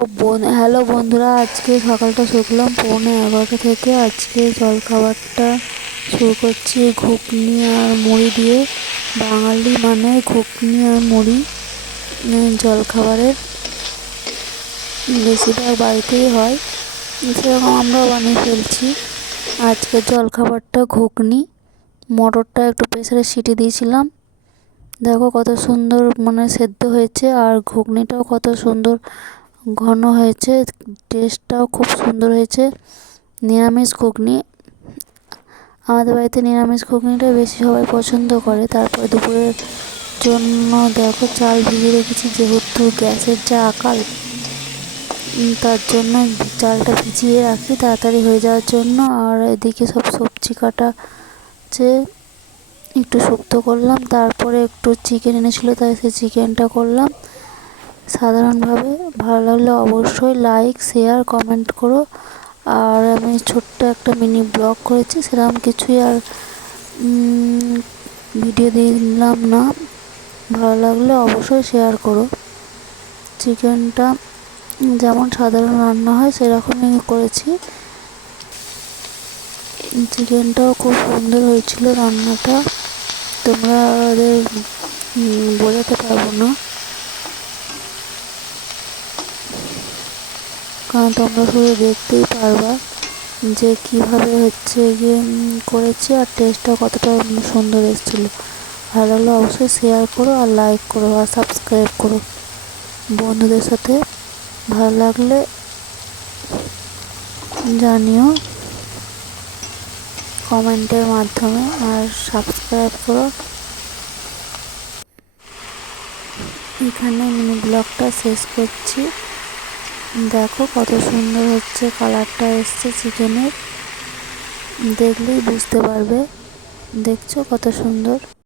Hello বন্ধুরা, আজকে সকালটা শুরু করলাম 11:45 থেকে। আজকে জলখাবারটা শুরু করছি ঘুগনি আর মুড়ি দিয়ে। বাঙালি মানে ঘুগনি আর মুড়ি জলখাবারের বেশিরভাগ বাড়িতেই হয়, সেরকম আমরাও বানিয়ে ফেলছি। আজকে জলখাবারটা ঘুগনি, মটরটা একটু প্রেসারে সিটি দিয়েছিলাম, দেখো কত সুন্দর মানে সেদ্ধ হয়েছে। আর ঘুগনিটাও কত সুন্দর ঘন হয়েছে, টেস্টটাও খুব সুন্দর হয়েছে। নিরামিষ ঘুগনি, আমাদের বাড়িতে নিরামিষ ঘুগনিটা বেশি সবাই পছন্দ করে। তারপরে দুপুরের জন্য দেখো চাল ভিজিয়ে রেখেছি, যেহেতু গ্যাসের যা আকাল, তার জন্য চালটা ভিজিয়ে রাখি তাড়াতাড়ি হয়ে যাওয়ার জন্য। আর এদিকে সব সবজি কাটা যে একটু শুক্ত করলাম, তারপরে একটু চিকেন এনেছিল তাই সেই চিকেনটা করলাম। সাধারণভাবে ভালো লাগলে অবশ্যই লাইক, শেয়ার, কমেন্ট করো। আর আমি ছোট্ট একটা মিনি ব্লগ করেছি, সেরকম কিছুই আর ভিডিও দিলাম না। ভালো লাগলে অবশ্যই শেয়ার করো। চিকেনটা যেমন সাধারণ রান্না হয় সেরকমই করেছি। চিকেনটাও খুব সুন্দর হয়েছিল রান্নাটা, তোমরা বোঝাতে পারবো না, কারণ তোমরা শুধু দেখতেই পারবা যে কিভাবে হচ্ছে গিয়ে করেছি আর টেস্টটা কতটা সুন্দর এসেছিলো। ভালো লাগলে অবশ্যই শেয়ার করো আর লাইক করো আর সাবস্ক্রাইব করো বন্ধুদের সাথে। ভালো লাগলে জানিও কমেন্টের মাধ্যমে, আর সাবস্ক্রাইব করো। এখানে মিনি ব্লগটা শেষ করছি। দেখো কত সুন্দর হচ্ছে, কালারটা এসছে চিকেনের, দেখলেই বুঝতে পারবে। দেখছো কত সুন্দর।